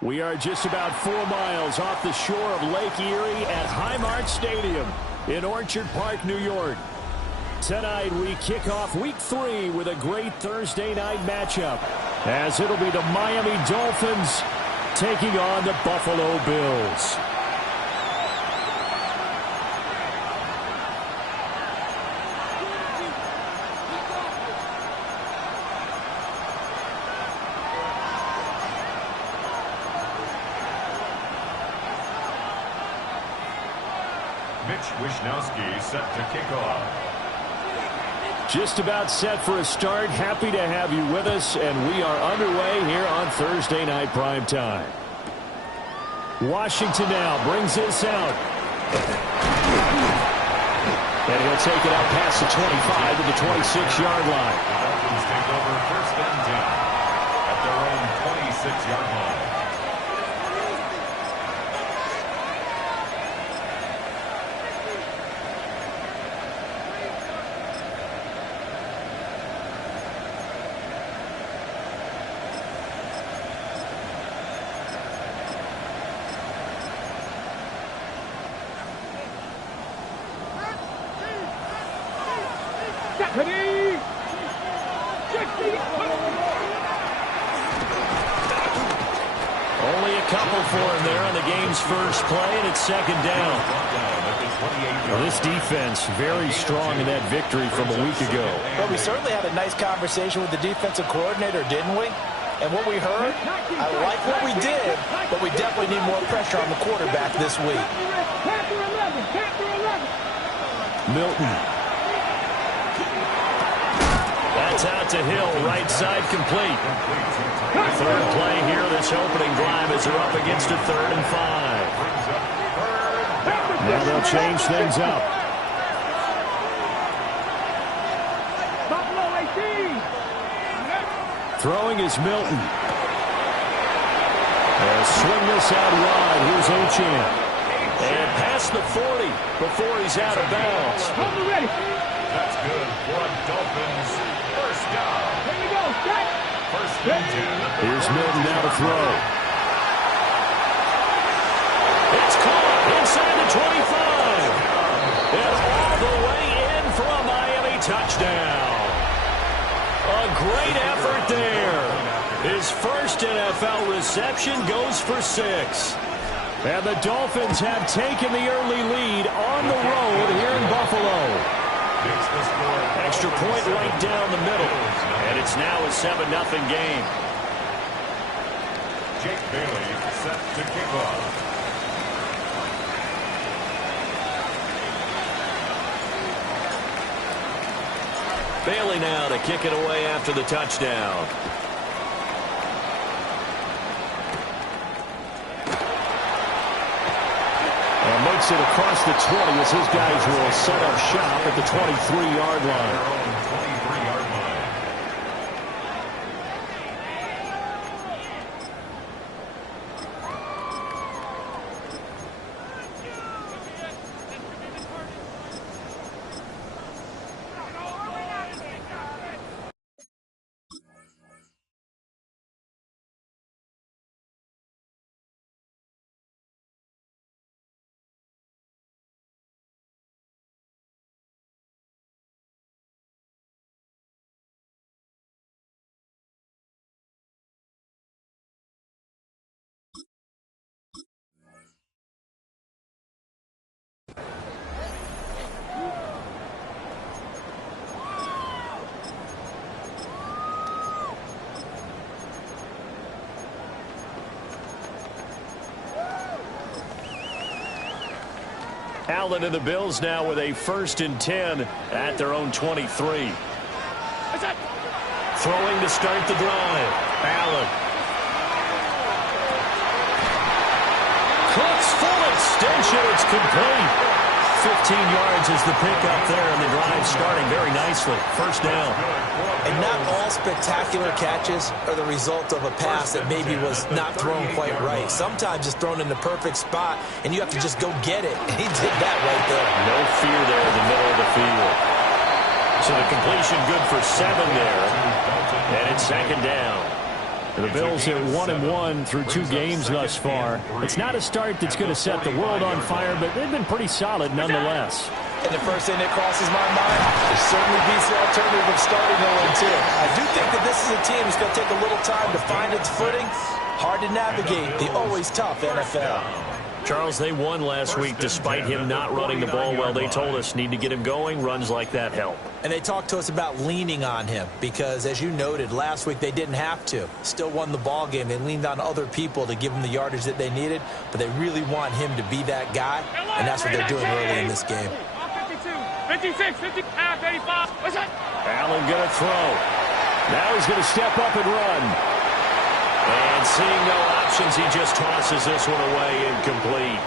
We are just about 4 miles off the shore of Lake Erie at Highmark Stadium in Orchard Park, New York. Tonight we kick off Week 3 with a great Thursday night matchup, as it'll be the Miami Dolphins taking on the Buffalo Bills. Wishnowski set to kick off. Just about set for a start. Happy to have you with us, and we are underway here on Thursday Night Prime Time. Washington now brings this out. And he'll take it out past the 25 to the 26-yard line. Dolphins take over first and 10 at their own 26-yard line. Only a couple for him there on the game's first play, and it's second down. Well, this defense very strong in that victory from a week ago. Well, we certainly had a nice conversation with the defensive coordinator, didn't we? And what we heard, I like what we did, but we definitely need more pressure on the quarterback this week. Milton. That's out to Hill, right side complete. Third play here, this opening drive as they're up against a 3rd and 5. Now they'll change things up. Throwing is Milton. They'll swing this out wide. Here's Ochan. And past the 40 before he's out of bounds. That's good for a Dolphins first down. Here we go, first and 10. Here's Milton now to throw. It's caught inside the 25. And all the way in for a Miami touchdown. A great effort there. His first NFL reception goes for 6. And the Dolphins have taken the early lead on the road here in Buffalo. Extra point right down the middle. And it's now a 7-0 game. Jake Bailey set to kick off. Bailey now to kick it away after the touchdown. And makes it across the 20 as his guys will set up shop at the 23-yard line. Allen and the Bills now with a 1st and 10 at their own 23. Throwing to start the drive. Allen. Cooks full extension. It's complete. 15 yards is the pickup there, and the drive starting very nicely. First down. And not all spectacular catches are the result of a pass that maybe was not thrown quite right. Sometimes it's thrown in the perfect spot, and you have to just go get it. And he did that right there. No fear there in the middle of the field. So the completion good for 7 there. And it's second down. The Bills are 1-1 through 2 games thus far. It's not a start that's going to set the world on fire, but they've been pretty solid nonetheless. And the first thing that crosses my mind is certainly beats the alternative of starting 0-2. I do think that this is a team that's going to take a little time to find its footing. Hard to navigate the always tough NFL. Charles, they won last week despite him not running the ball well. They told us need to get him going. Runs like that help. And they talked to us about leaning on him because, as you noted, last week they didn't have to. Still won the ball game. They leaned on other people to give them the yardage that they needed, but they really want him to be that guy, and that's what they're doing early in this game. 56, 50, 35. What's that? Allen going to throw. Now he's going to step up and run. And seeing no options, he just tosses this one away, incomplete.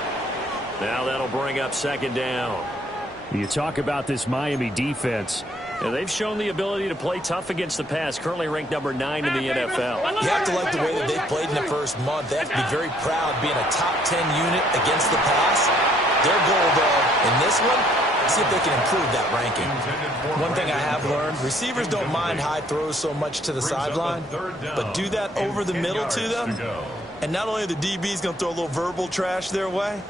Now that'll bring up second down. You talk about this Miami defense. Yeah, they've shown the ability to play tough against the pass, currently ranked number 9 in the NFL. You have to like the way that they've played in the first month. They have to be very proud being a top 10 unit against the pass. Their goal, though, in this one, see if they can improve that ranking. One thing I have learned, receivers don't mind high throws so much to the sideline, but do that over the middle to them, and not only are the DBs going to throw a little verbal trash their way,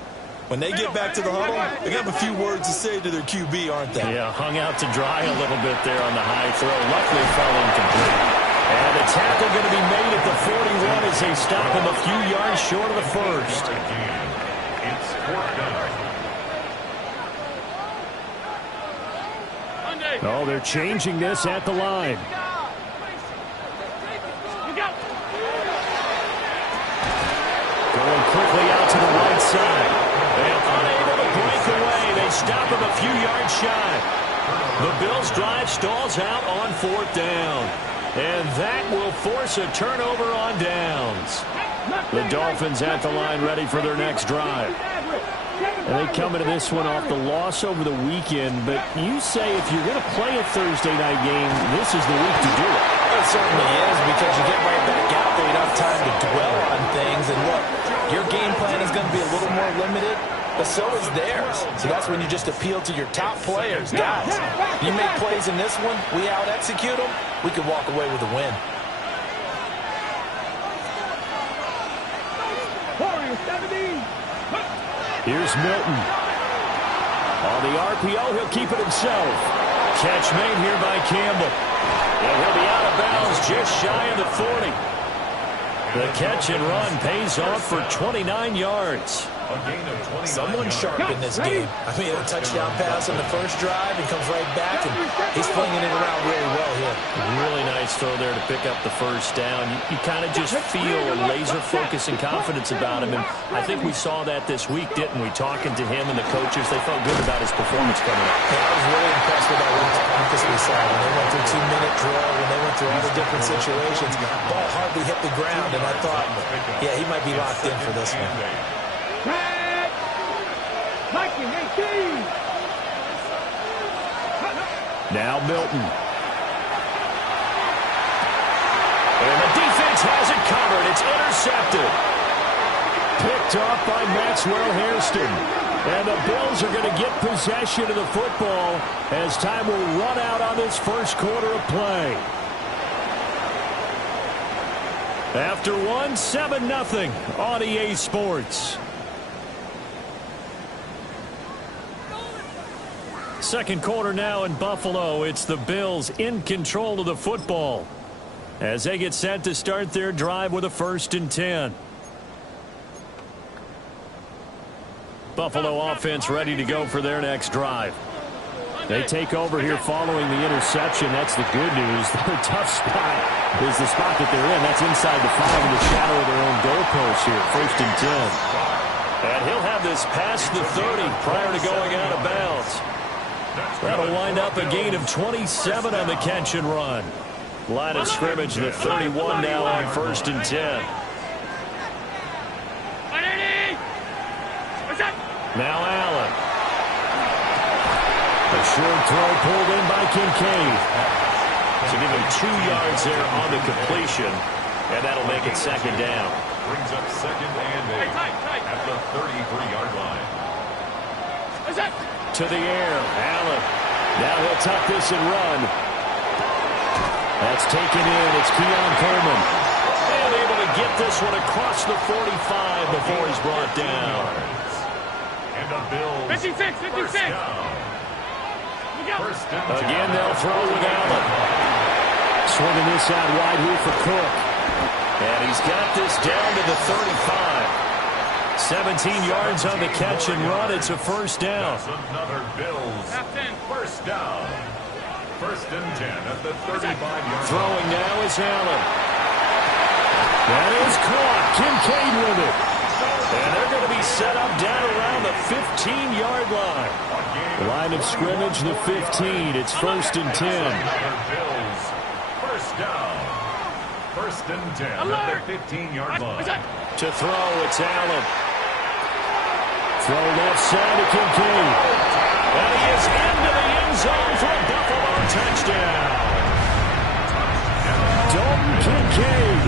when they get back to the huddle, they're going to have a few words to say to their QB, aren't they? Yeah, hung out to dry a little bit there on the high throw. Luckily fell incomplete. And the tackle going to be made at the 41 as they stop him a few yards short of the first. It's fourth down. Oh, they're changing this at the line. Going quickly out to the right side. And unable to break away. They stop him a few yards shy. The Bills' drive stalls out on fourth down. And that will force a turnover on downs. The Dolphins at the line ready for their next drive. And they come into this one off the loss over the weekend, but you say if you're going to play a Thursday night game, this is the week to do it. It certainly is, because you get right back out there, you don't have time to dwell on things. And look, your game plan is going to be a little more limited, but so is theirs. So that's when you just appeal to your top players. Guys, you make plays in this one, we out-execute them, we could walk away with a win. Here's Milton. On the RPO, he'll keep it himself. Catch made here by Campbell. And he'll be out of bounds just shy of the 40. The catch and run pays off for 29 yards. Someone sharp in this game. I mean, a touchdown pass on the first drive and comes right back, and he's flinging it around really well here. Really nice throw there to pick up the first down. You kind of just feel a laser focus and confidence about him, and I think we saw that this week, didn't we? Talking to him and the coaches, they felt good about his performance coming up. Yeah, I was really impressed with that week's practice we saw. When they went through 2-minute drill, when they went through all the different situations, ball hardly hit the ground, and I thought, yeah, he might be locked in for this one. Now Milton. And the defense has it covered. It's intercepted. Picked off by Maxwell Hairston. And the Bills are going to get possession of the football as time will run out on this first quarter of play. After one, 7-0 on EA Sports. Second quarter now in Buffalo. It's the Bills in control of the football as they get set to start their drive with a 1st and 10. Buffalo offense ready to go for their next drive. They take over here following the interception. That's the good news. Their tough spot is the spot that they're in. That's inside the 5 in the shadow of their own goalpost here. 1st and 10. And he'll have this past the 30 prior to going out of bounds. That'll wind up a gain of 27 on the catch and run. Line of scrimmage, the 31 now on 1st and 10. Now Allen. A short throw pulled in by Kincaid. So give him 2 yards there on the completion, and that'll make it 2nd down. Brings up 2nd and 8 at the 33-yard line. To the air, Allen. Now he'll tuck this and run. That's taken in. It's Keon Coleman. And able to get this one across the 45 before he's brought down. And the Bills. 56. Again, they'll throw with Allen. Swinging this out wide here for Cook. And he's got this down to the 35. 17 yards on the catch and run. It's a 1st down. That's another Bills 1st down. 1st and 10 at the 35-yard line. Throwing now is Allen. That is caught. Kincaid with it. And they're going to be set up down around the 15-yard line. Line of scrimmage, the 15. It's 1st and 10. Bills 1st down. 1st and 10 at the 15-yard line. To throw, it's Allen. Throw left side to Kincaid. And he is into the end zone for a Buffalo touchdown. Dalton Kincaid,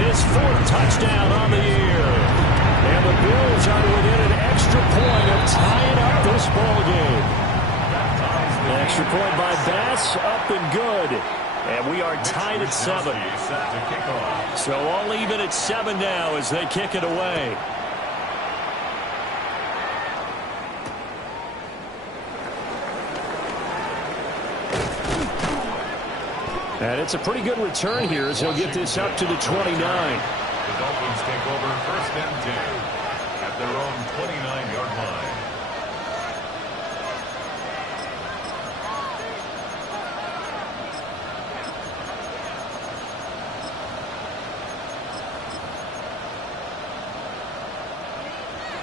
his 4th touchdown on the year. And the Bills are within an extra point of tying up this ball game. An extra point by Bass, up and good. And we are tied at 7. So all even at 7 now as they kick it away. And it's a pretty good return here as he'll get this up to the 29. The Dolphins take over 1st and 10 at their own 29-yard line.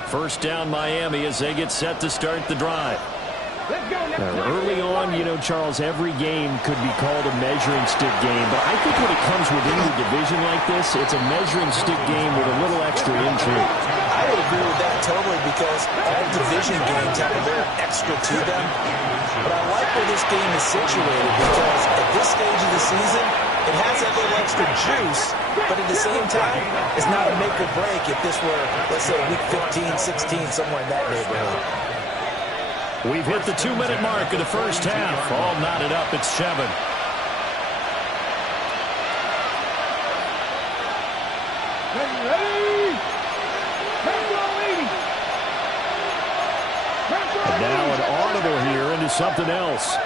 First down Miami as they get set to start the drive. Early on, you know, Charles, every game could be called a measuring stick game, but I think when it comes within the division like this, it's a measuring stick game with a little extra intrigue. I would agree with that totally because all division games have a little extra to them. But I like where this game is situated because at this stage of the season, it has that little extra juice, but at the same time, it's not a make or break if this were, let's say, week 15, 16, somewhere in that neighborhood. We've hit the 2-minute mark of the first half. All knotted up at 7. And now an audible here into something else.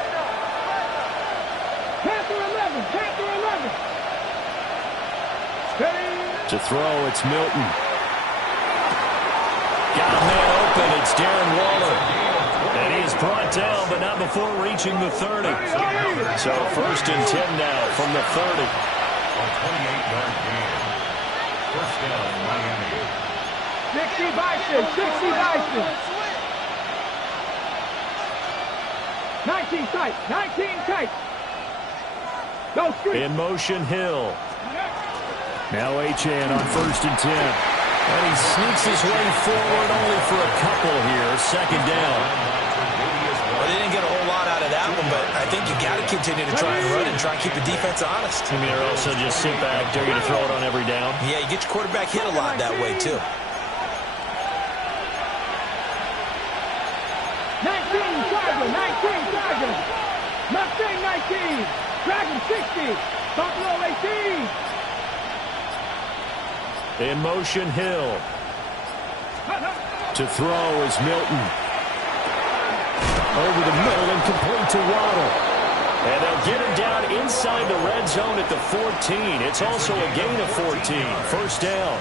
To throw, it's Milton. Got a man open. It's Darren Waller. And he's brought down, but not before reaching the 30. So 1st and 10 now from the 30. A 28-yard gain. 1st down, Miami. 60 Bison, 60 Bison. 19 tight, 19 tight. Go street. In motion, Hill. Now Achane on 1st and 10. And he sneaks his way forward only for a couple here. 2nd down. Well, they didn't get a whole lot out of that one, but I think you got to continue to try and run and try and keep the defense honest. I mean, or also just sit back, dare you to throw it on every down. Yeah, you get your quarterback hit a lot that way, too. 19 Chargers. Mustang 19. Dragon 60. Buffalo 18. In motion, Hill. To throw is Milton. Over the middle and complete to Waddle. And they'll get him down inside the red zone at the 14. It's also a gain of 14. 1st down.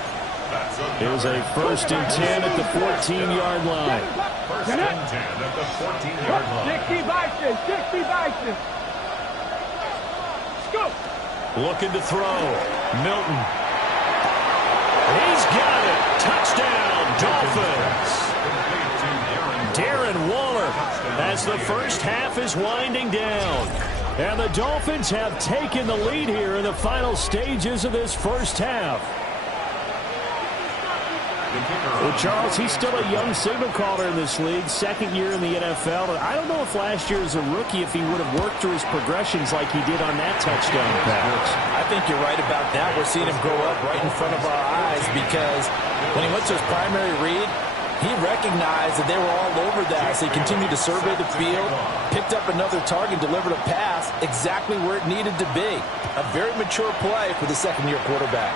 Here's a 1st and 10 at the 14-yard line. 1st and 10 at the 14-yard line. 60 Bison, 60 Bison. Go. Looking to throw. Milton. He's got it. Touchdown, Dolphins. Darren Waller as the first half is winding down. And the Dolphins have taken the lead here in the final stages of this first half. Well, Charles, he's still a young signal caller in this league, second year in the NFL. I don't know if last year as a rookie, if he would have worked through his progressions like he did on that touchdown pass. I think you're right about that. We're seeing him grow up right in front of our eyes because when he went to his primary read, he recognized that they were all over that. So he continued to survey the field, picked up another target, delivered a pass exactly where it needed to be. A very mature play for the second-year quarterback.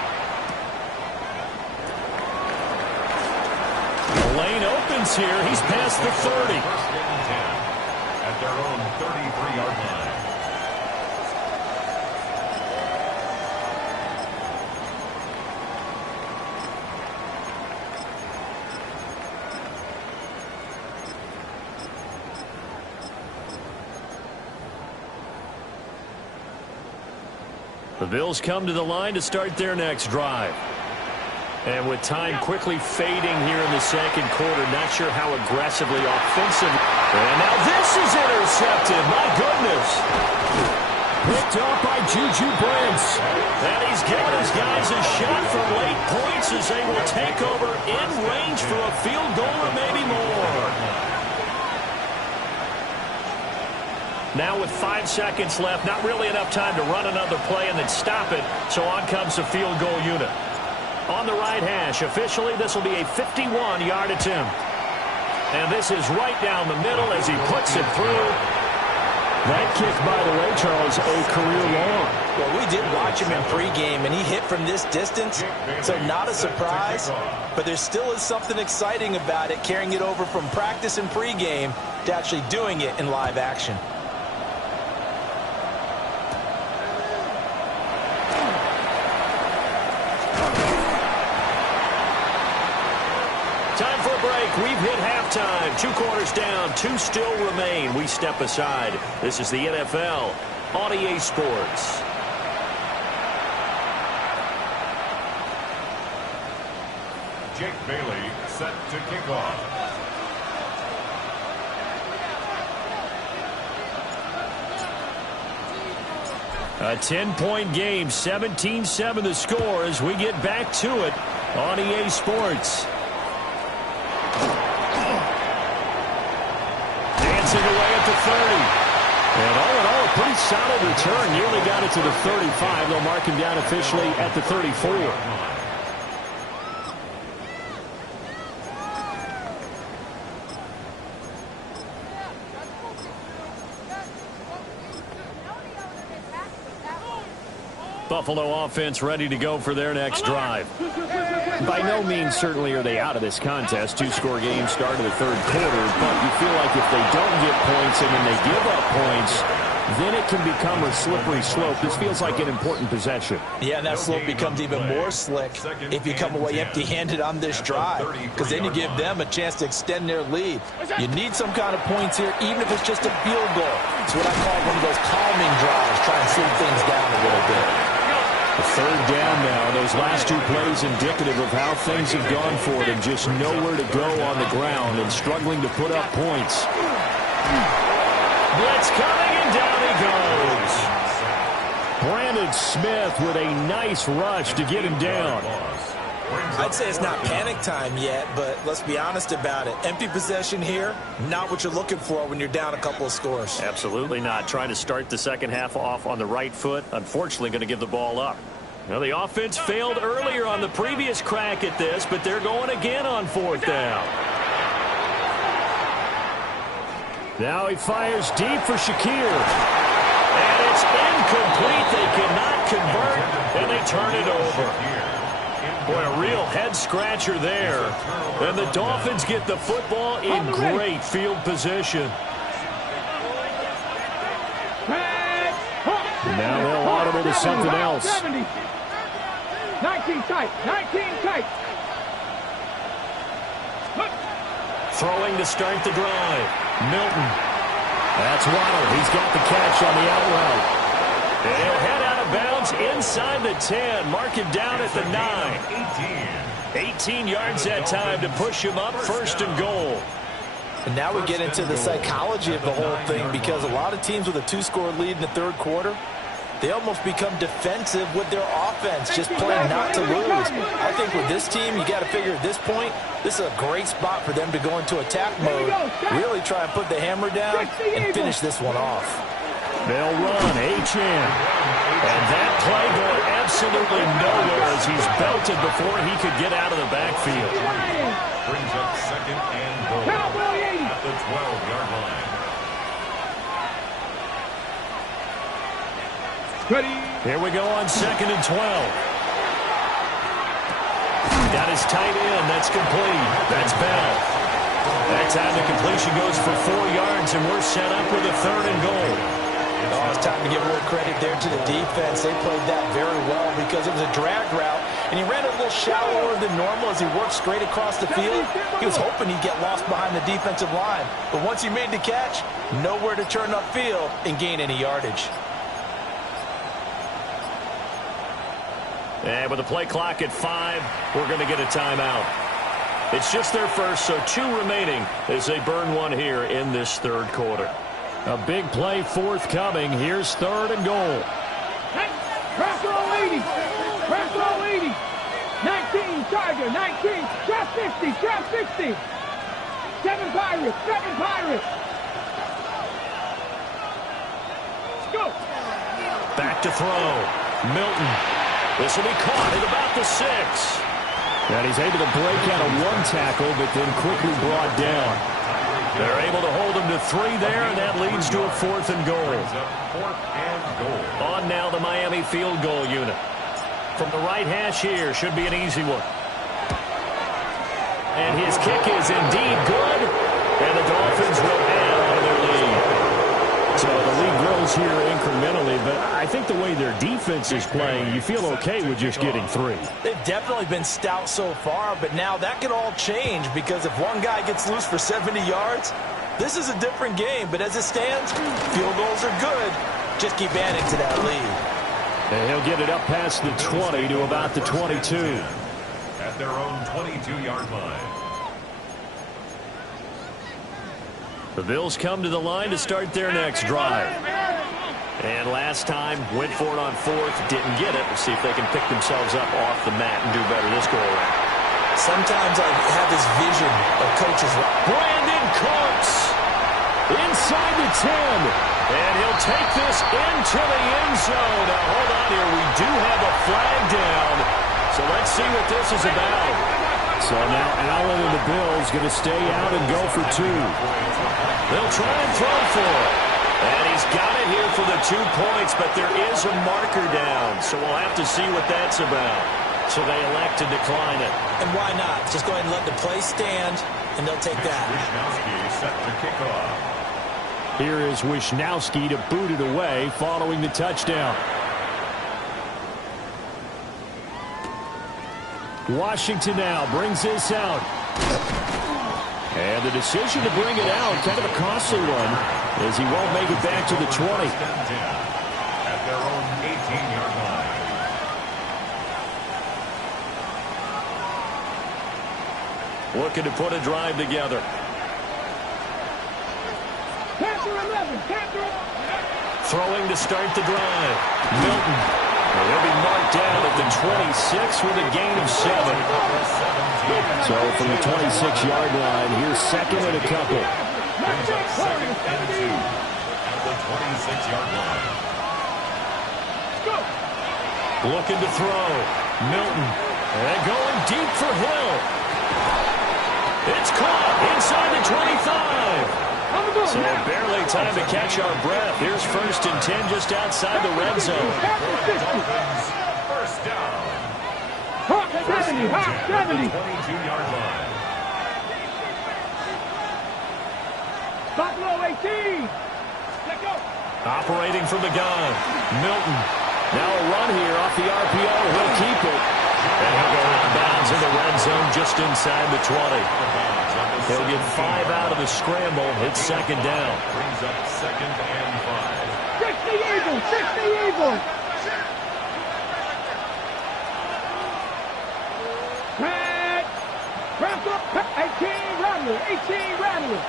The lane opens here. He's past the 30. First and 10 at their own 33-yard line. The Bills come to the line to start their next drive. And with time quickly fading here in the second quarter, not sure how aggressively offensive. And now this is intercepted. My goodness. Picked off by Juju Brents. And he's given his guys a shot for late points as they will take over in range for a field goal or maybe more. Now with 5 seconds left, not really enough time to run another play and then stop it. So on comes the field goal unit. On the right hash, officially this will be a 51-yard attempt. And this is right down the middle as he puts it through. That kick, by the way, Charles, a career long. Well, we did watch him in pregame, and he hit from this distance, so not a surprise. But there still is something exciting about it, carrying it over from practice and pregame to actually doing it in live action. Time for a break. We've hit halftime. 2 quarters down. 2 still remain. We step aside. This is the NFL on EA Sports. Jake Bailey set to kick off. A 10-point game. 17-7 the score as we get back to it on EA Sports. Dancing away at the 30. And all in all, a pretty solid return. Nearly got it to the 35. They'll mark him down officially at the 34. Buffalo offense ready to go for their next drive. By no means certainly are they out of this contest. 2-score game start of the third quarter, but you feel like if they don't get points and then they give up points, then it can become a slippery slope. This feels like an important possession. Yeah, and that slope becomes even more slick if you come away empty-handed on this drive, because then you give them a chance to extend their lead. You need some kind of points here, even if it's just a field goal. It's what I call one of those calming drives, try and slow things down a little bit. The third down now. Those last 2 plays indicative of how things have gone for them. Just nowhere to go on the ground and struggling to put up points. Blitz coming, and down he goes. Brandon Smith with a nice rush to get him down. I'd say it's not panic time yet, but let's be honest about it. Empty possession here, not what you're looking for when you're down a couple of scores. Absolutely not. Trying to start the second half off on the right foot. Unfortunately, going to give the ball up. Now, the offense failed earlier on the previous crack at this, but they're going again on 4th down. Now he fires deep for Shakir. And it's incomplete. They cannot convert, and they turn it over. Boy, a real head-scratcher there. And the Dolphins get the football in great field position. Now they'll audible to something else. 70. 19 tight. 19 tight. Throwing to start the drive. Milton. That's Waddle. He's got the catch on the out route. And he'll head out of bounds inside the 10. Mark him down at the 9. 18 yards that time to push him up 1st and goal. And now we get into the psychology of the whole thing, because a lot of teams with a 2-score lead in the third quarter, they almost become defensive with their offense, just playing not to lose. I think with this team, you got to figure at this point, this is a great spot for them to go into attack mode, really try and put the hammer down and finish this one off. They'll run H.M. And that play going absolutely nowhere as he's belted before he could get out of the backfield. Brings up second and goal at the 12-yard line. Ready. Here we go on second and 12. Got his tight end. That's complete. That's Bell. That time the completion goes for 4 yards, and we're set up with a third and goal. Oh, it's time to give a little credit there to the defense. They played that very well because it was a drag route, and he ran a little shallower than normal as he worked straight across the field. He was hoping he'd get lost behind the defensive line, but once he made the catch, nowhere to turn upfield and gain any yardage. And with the play clock at 5, we're going to get a timeout. It's just their first, so 2 remaining as they burn one here in this third quarter. A big play forthcoming. Here's third and goal. Press all 80. Press all 80. 19, Tiger, 19. Trap 50, trap 60. 7 Pirates, 7 Pirates. Let's go. Back to throw. Milton. This will be caught at about the 6. And he's able to break out of 1 tackle, but then quickly brought down. They're able to hold him to 3 there, and that leads to a 4th and goal. On now the Miami field goal unit. From the right hash here, should be an easy one. And his kick is indeed good, and the Dolphins will add on their lead. So the lead grows here incrementally, but I think the way their defense is playing, you feel okay with just getting 3. They've definitely been stout so far, but now that could all change, because if one guy gets loose for 70 yards, this is a different game. But as it stands, field goals are good. Just keep adding to that lead. And he'll get it up past the 20 to about the 22. At their own 22-yard line. The Bills come to the line to start their next drive. And last time, went for it on 4th, didn't get it. We'll see if they can pick themselves up off the mat and do better this go-around. Sometimes I have this vision of coaches. Brandon Cooks inside the 10. And he'll take this into the end zone. Now, hold on here. We do have a flag down. So let's see what this is about. So now Allen and the Bills going to stay out and go for 2. They'll try and throw for it. And he's got it here for the 2 points, but there is a marker down. So we'll have to see what that's about. So they elect to decline it. And why not? Just go ahead and let the play stand, and they'll take that. Wishnowski set to kick off. Here is Wishnowski to boot it away following the touchdown. Washington now brings this out. And the decision to bring it out, kind of a costly one, as he won't make it back to the 20. At their own 18-yard line. Looking to put a drive together. Panther 11, Panther 11. Throwing to start the drive. Milton. And he'll be marked down at the 26 with a gain of 7. So from the 26-yard line, here's second and a couple. Brings up second and 2 at the 26-yard line. Looking to throw. Milton. And going deep for Hill. It's caught inside the 25. So barely time to catch our breath. Here's 1st and 10 just outside the red zone. First down. Hawk 70, Hawk 70. 22-yard line. Buffalo 18. Let go. Operating from the gun. Milton. Now a run here off the RPO. He'll keep it. And he'll go out of bounds in the red zone just inside the 20. He'll get 5 out of the scramble. It's second down. Brings up second and 5. 60 Eagles, 60 Eagles. Press up, 18 Rattler, 18 Rattler.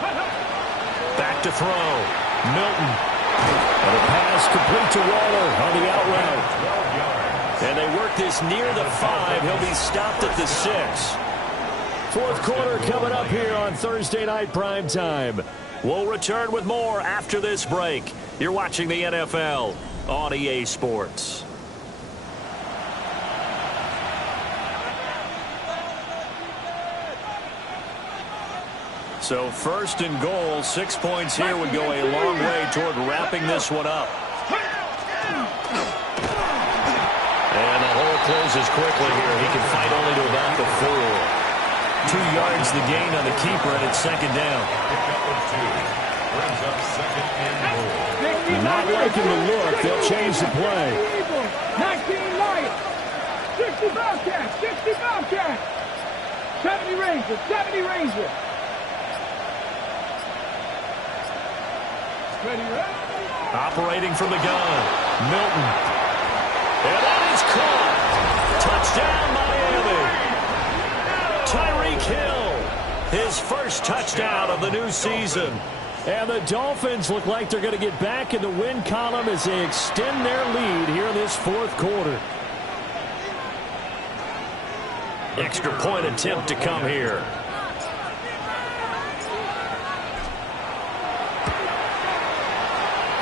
Back to throw. Milton. And a pass complete to Waller on the out route. And they work this near the 5. He'll be stopped at the 6. Fourth quarter coming up here on Thursday Night Primetime. We'll return with more after this break. You're watching the NFL on EA Sports. So first and goal, 6 points here would go a long way toward wrapping this one up. And the hole closes quickly here. He can fight only to about the 4. 2 yards the gain on the keeper, and it's second down. Not liking the look. They'll change the play. 19 Lions. 60 Bobcats. 60 Bobcats. 70 Rangers. 70 Rangers. Ready, ready. Operating from the gun. Milton. And that is caught. Touchdown, Miami. Tyreek Hill. His first touchdown of the new season. And the Dolphins look like they're going to get back in the win column as they extend their lead here in this fourth quarter. Extra point attempt to come here.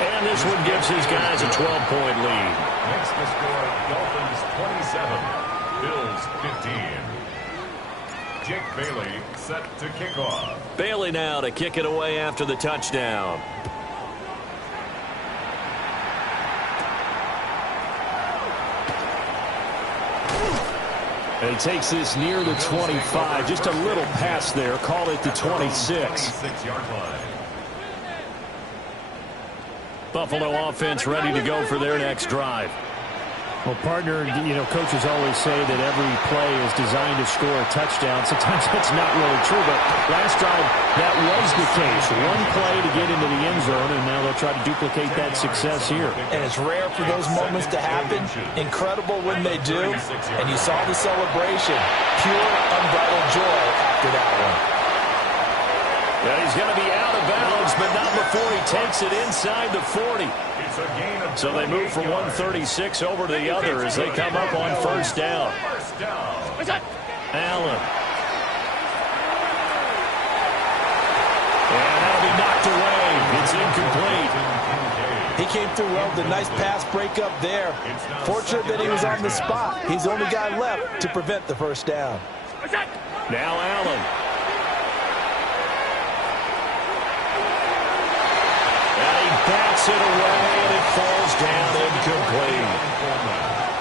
And this one gives his guys a 12-point lead. Makes the score Dolphins 27, Bills 15. Jake Bailey set to kick off. Bailey now to kick it away after the touchdown. And he takes this near the 25. Just a little pass there. Call it the 26. 26-yard line. Buffalo offense ready to go for their next drive. Well, partner, coaches always say that every play is designed to score a touchdown. Sometimes that's not really true, but last drive, that was the case. One play to get into the end zone, and now they'll try to duplicate that success here. And it's rare for those moments to happen. Incredible when they do. And you saw the celebration. Pure, unbridled joy after that one. Yeah, he's going to be out of bounds, but not before he takes it inside the 40. So they move from 136 over to the other as they come up on first down. Allen. And that'll be knocked away. It's incomplete. He came through well with a nice pass breakup there. Fortunate that he was on the spot. He's the only guy left to prevent the first down. Now Allen. Bats it away, and it falls down incomplete.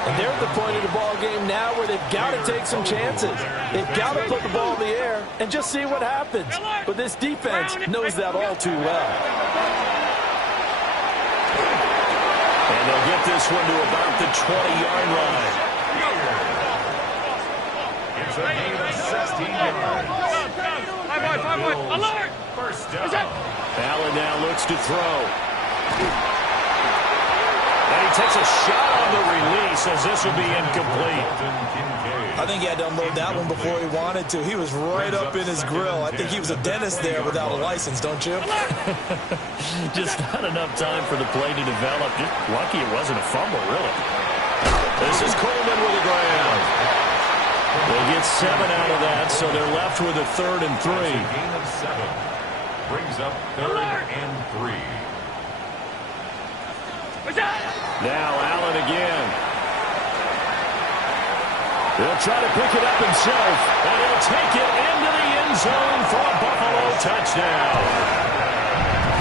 And they're at the point of the ball game now where they've got to take some chances. They've got to put the ball in the air and just see what happens. But this defense knows that all too well. And they'll get this one to about the 20-yard line. It's a gain of 16 yards. 5 boy. Alert! First down. Allen now looks to throw. And he takes a shot on the release as this will be incomplete. I think he had to unload that one before he wanted to. He was right up in his grill. I think he was a dentist there without a license, don't you? Just not enough time for the play to develop. Just lucky it wasn't a fumble, really. This is Coleman with a grab. They get 7 out of that, so they're left with a 3rd and 3. Gain of 7. Brings up 3rd and 3. Now Allen again. He'll try to pick it up himself, and he'll take it into the end zone for a Buffalo touchdown.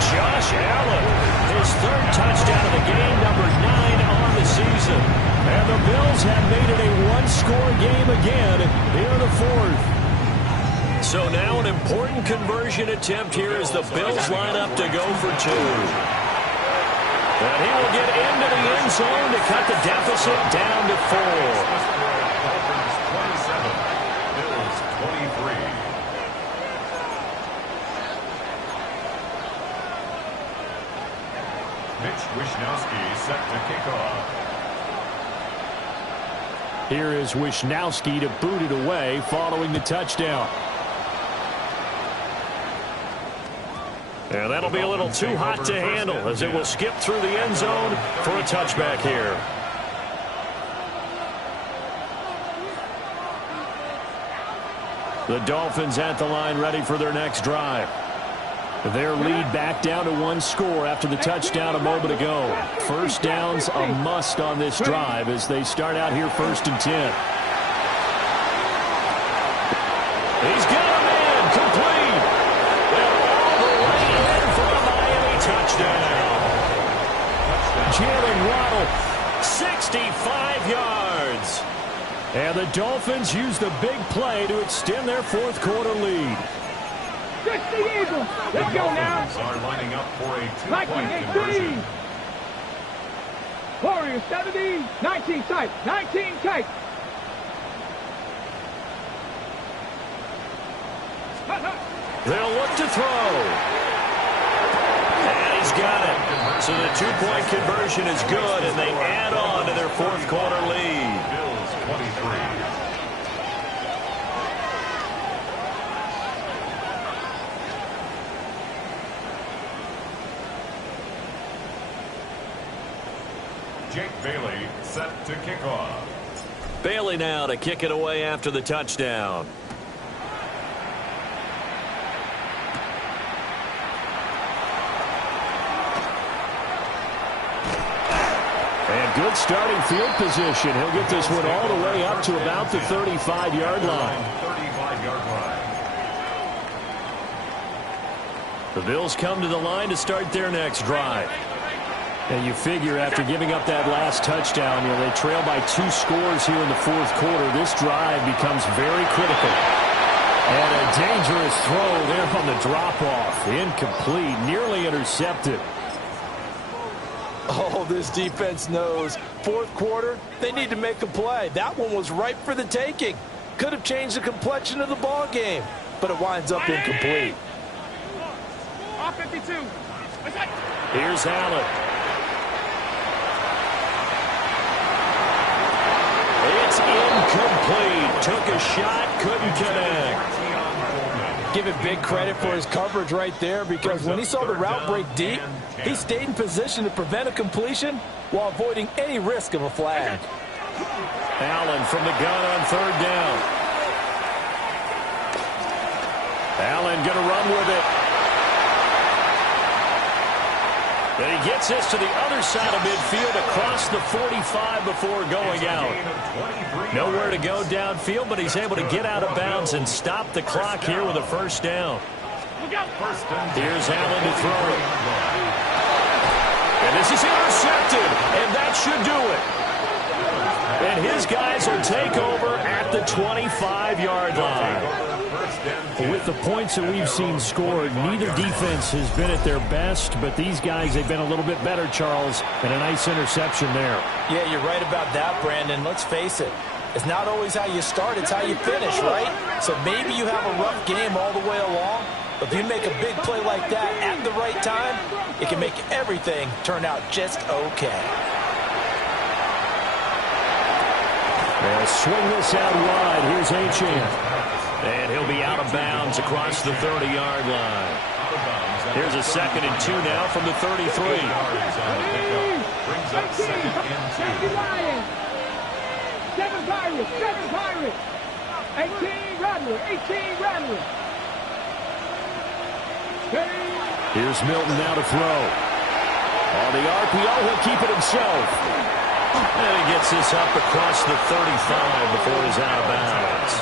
Josh Allen, his 3rd touchdown of the game, number 9 on the season. And the Bills have made it a one-score game again here in the 4th. So now an important conversion attempt here as the Bills line up to go for 2. And he will get into the end zone to cut the deficit down to 4. Dolphins 27, Bills 23. Mitch Wishnowsky set to kick off. Here is Wishnowsky to boot it away following the touchdown. And that'll be a little too hot to handle as it will skip through the end zone for a touchback here. The Dolphins at the line ready for their next drive. Their lead back down to one score after the touchdown a moment ago. First down's a must on this drive as they start out here 1st and 10. He's got a man complete. And all the way in for a Miami touchdown. Jalen Waddle, 65 yards. And the Dolphins use the big play to extend their 4th quarter lead. 60 Eagles. Let's go now. Are lining up for a Vikings 18. Warriors 70. 19 tight. 19 tight. They'll look to throw. And he's got it. So the 2-point conversion is good, and they add on to their 4th quarter lead. Bills 23. Jake Bailey set to kick off. Bailey now to kick it away after the touchdown. And good starting field position. He'll get this one all the way up to about the 35-yard line. 35-yard line. The Bills come to the line to start their next drive. And you figure after giving up that last touchdown, they trail by 2 scores here in the 4th quarter. This drive becomes very critical. And a dangerous throw there on the drop-off. Incomplete, nearly intercepted. Oh, this defense knows. 4th quarter, they need to make a play. That one was ripe for the taking. Could have changed the complexion of the ball game, but it winds up incomplete. Off 52. Here's Allen. It's incomplete. Took a shot, couldn't connect. Give him big credit for his coverage right there, because when he saw the route break deep, he stayed in position to prevent a completion while avoiding any risk of a flag. Allen from the gun on 3rd down. Allen going to run with it. And he gets this to the other side of midfield across the 45 before going out. Nowhere to go downfield, but he's able to get out of bounds and stop the clock here with a 1st down. Here's Allen to throw it. And this is intercepted, and that should do it. And his guys will take over at the 25-yard line. With the points that we've seen scored, neither defense has been at their best, but these guys, they've been a little bit better, Charles, and a nice interception there. Yeah, you're right about that, Brandon. Let's face it. It's not always how you start, it's how you finish, right? So maybe you have a rough game all the way along, but if you make a big play like that at the right time, it can make everything turn out just okay. They'll swing this out wide. Here's Achane. And he'll be out of bounds across the 30-yard line. Here's a 2nd and 2 now from the 33. Brings up 2nd and 2. 7 Pirates, 7 Pirates. 18 Rattler, 18 Rattler. Here's Milton now to throw. On the RPO, he'll keep it himself. And he gets this up across the 35 before he's out of bounds.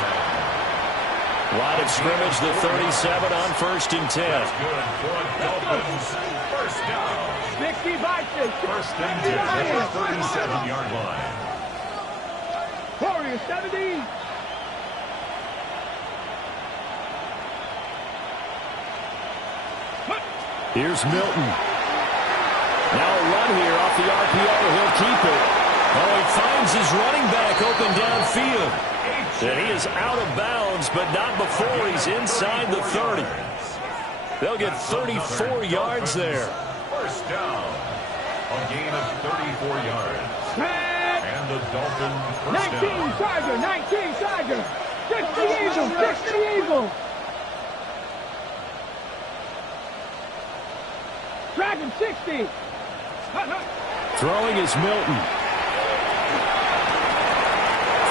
Line of scrimmage, the 37 on 1st and 10. Good for Dolphins. 1st down. 65. 1st and 10 at the 37-yard line. Warriors 70. Here's Milton. Now a run here off the RPO. He'll keep it. Oh, he finds his running back open downfield. And he is out of bounds, but not before he's inside the 30. They'll get 34 yards there. 1st down. A gain of 34 yards. And the Dolphins 1st 19 down. Charger, 19 Charger. 60 Eagles, 60 Eagles. 60. Throwing is Milton.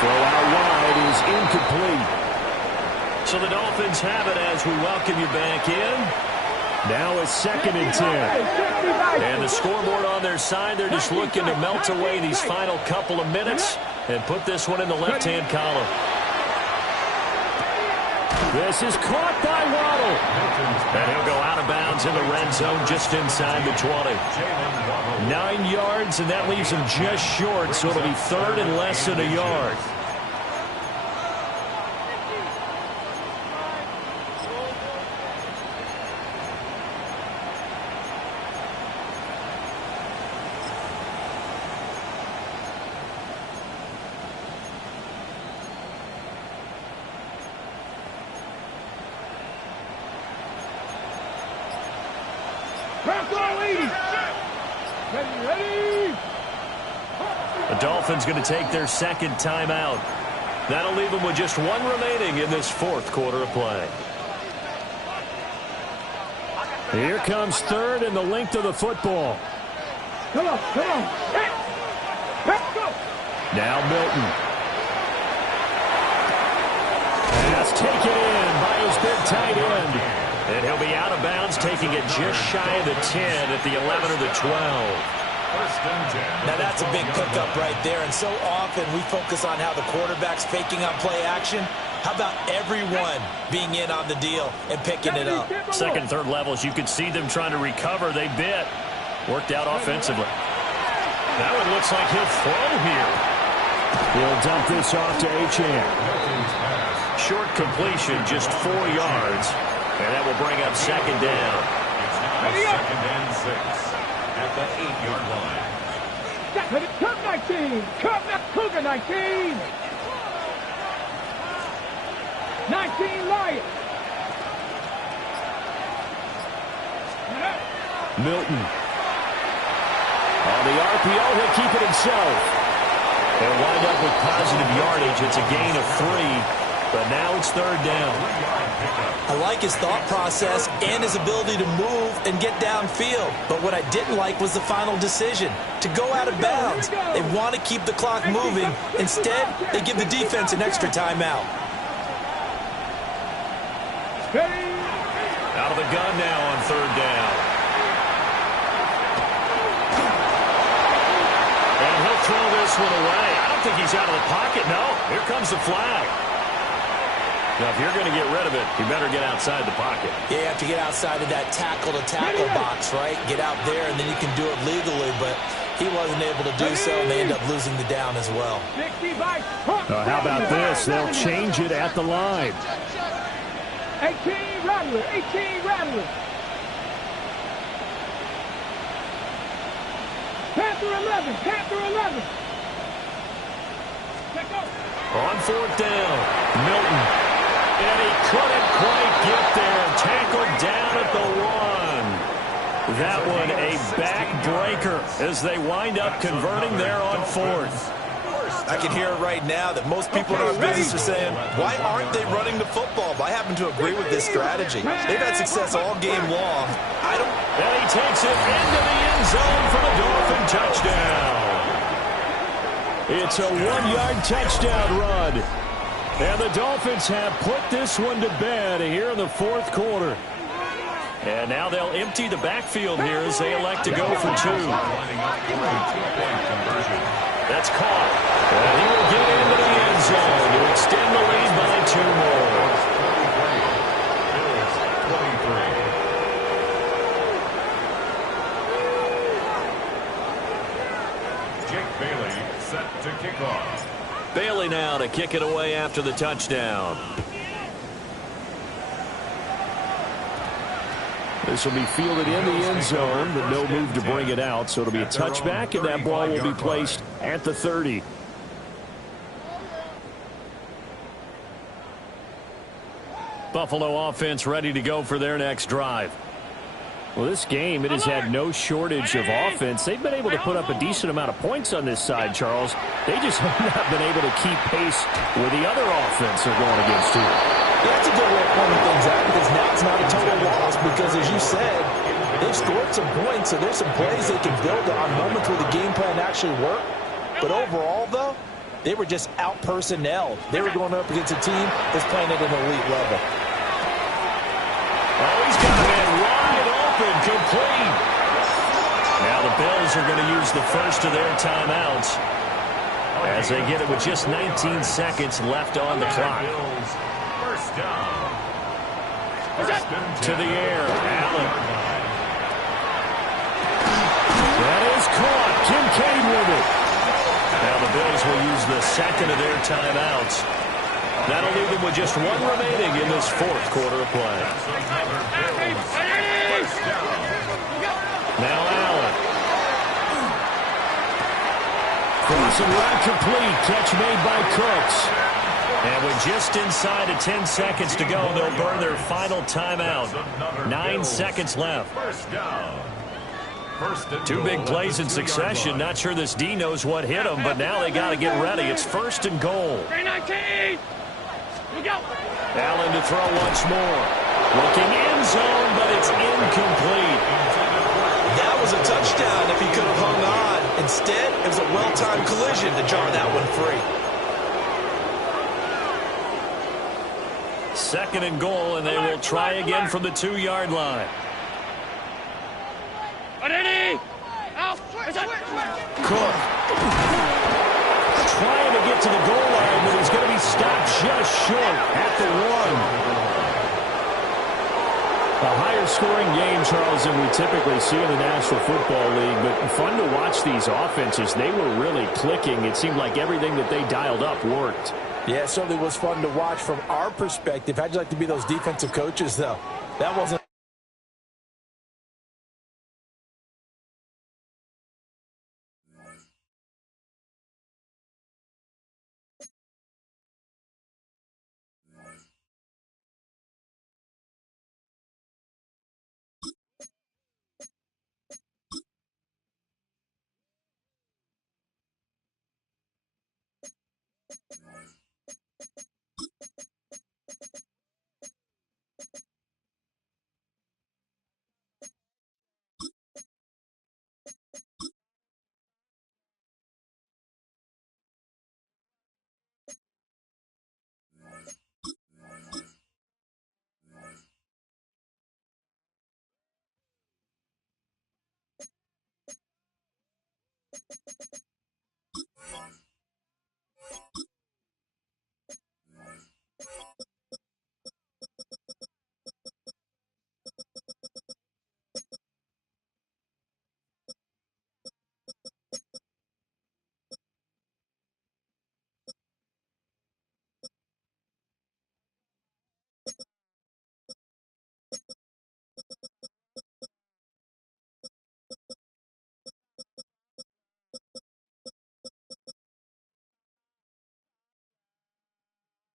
Throw out wide is incomplete. So the Dolphins have it as we welcome you back in. Now it's 2nd and 10. And the scoreboard on their side, they're just looking to melt away these final couple of minutes and put this one in the left-hand column. This is caught by Waddle. And he'll go out of bounds in the red zone just inside the 20. 9 yards, and that leaves him just short, so it'll be 3rd and less than a yard. The Dolphins going to take their 2nd timeout. That'll leave them with just 1 remaining in this 4th quarter of play. Here comes 3rd and the length of the football. Come on. Let's go. Now Milton. Pass taken in by his big tight end. And he'll be out of bounds, taking it just shy of the 10 at the 11 or the 12. Now that's a big pickup right there, and so often we focus on how the quarterback's faking on play action. How about everyone being in on the deal and picking it up? 2nd, 3rd levels, you could see them trying to recover. They bit. Worked out offensively. That one looks like he'll throw here. He'll dump this off to Achane. Short completion, just 4 yards. And that will bring up 2nd down. It's now 2nd and 6 at the 8-yard line. Come 19. Cougar 19. 19 Lions. Milton. On the RPO, he'll keep it himself. They'll wind up with positive yardage. It's a gain of 3. But now it's 3rd down. I like his thought process and his ability to move and get downfield. But what I didn't like was the final decision, to go out of bounds. They want to keep the clock moving. Instead, they give the defense an extra timeout. Out of the gun now on 3rd down. And he'll throw this one away. I don't think he's out of the pocket. No, here comes the flag. Now, if you're going to get rid of it, you better get outside the pocket. Yeah, you have to get outside of that tackle-to-tackle box, right? Get out there, and then you can do it legally, but he wasn't able to do so, and they end up losing the down as well. How about this? They'll change it at the line. 18 Rattler. Panther 11. Let's go. On 4th down, Milton. And he couldn't quite get there. Tackled down at the 1. That one a backbreaker as they wind up converting there on 4th. I can hear it right now that most people in our business are saying, why aren't they running the football? But I happen to agree with this strategy. They've had success all game long. And he takes it into the end zone for the Dolphin touchdown. It's a 1-yard touchdown run. And the Dolphins have put this one to bed here in the 4th quarter. And now they'll empty the backfield here as they elect to go for 2. That's caught. And he will get into the end zone to extend the lead by 2 more. Jake Bailey set to kick off. Bailey now to kick it away after the touchdown. This will be fielded in the end zone, but no move to bring it out. So it'll be a touchback, and that ball will be placed at the 30. Buffalo offense ready to go for their next drive. Well, this game, it has had no shortage of offense. They've been able to put up a decent amount of points on this side, Charles. They just have not been able to keep pace with the other offense they're going against here. Yeah, that's a good way of pointing things out, because now it's not a total loss, because as you said, They've scored some points, so there's some plays they can build on moments where the game plan actually worked. But overall, though, they were just out-personnelled. They were going up against a team that's playing at an elite level. Oh, he's got a man wide open, complete. Now the Bills are going to use the first of their timeouts as they get it with just 19 seconds left on the clock. First down. To the air, Allen. That is caught. Kincaid with it. Now the Bills will use the second of their timeouts. That'll leave them with just one remaining in this fourth quarter of play. Now Allen. Crossing right complete. Catch made by Cooks. And with just inside of 10 seconds to go, they'll burn their final timeout. 9 seconds left. Two big plays in succession. Not sure this D knows what hit him, but now they got to get ready. It's first and goal. Allen to throw once more. Looking end zone, but it's incomplete. That was a touchdown if he could have hung on. Instead, it was a well-timed collision to jar that one free. Second and goal, and they will try again from the 2-yard line. Cook. Trying to get to the goal line, but he's going to be stopped just short at the 1. A higher scoring game, Charles, than we typically see in the National Football League, but fun to watch these offenses. They were really clicking. It seemed like everything that they dialed up worked. Yeah, it certainly was fun to watch from our perspective. How'd you like to be those defensive coaches, though? That wasn't